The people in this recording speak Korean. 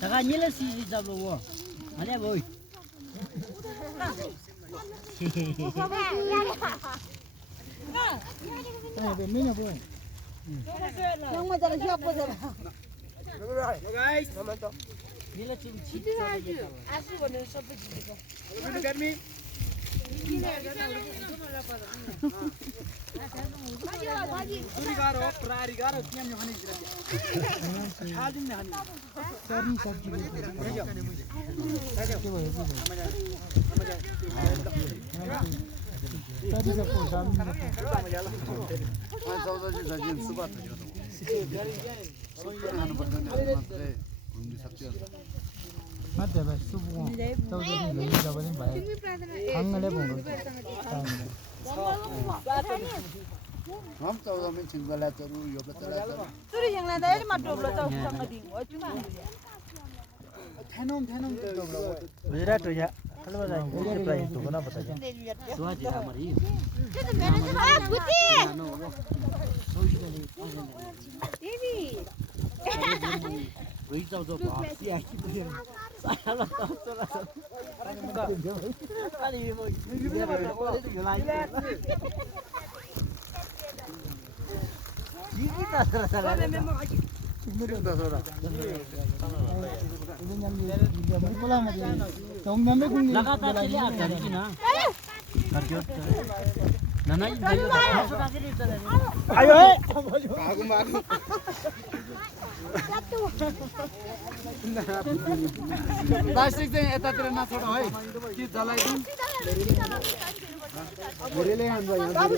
다가 니를 시지 잡으고 아니야 뭐 형만 시합 보세요. 니를 지금 아시고는 서브지고. 맞대 봐 수부고 저기 여기 잡아는 봐요 강을 해보는 술이 형란다 이리 맞돌로 저 상어디 어쩌나. 왜라 또야 할로 자 이게 플라이 또 거나 보다 좋아지 말이 아, 부티. 데비. 왜 잡죠 봐 씨야 기분이 살라 떠서 아니 뭐 이기다 살아 나가다 찔리 아까지나 나나 이거 아유 प्लास्टिक चाहिँ यतातिर नछोड है कि जलाइदिउँ धेरैले हाम्रो यहाँ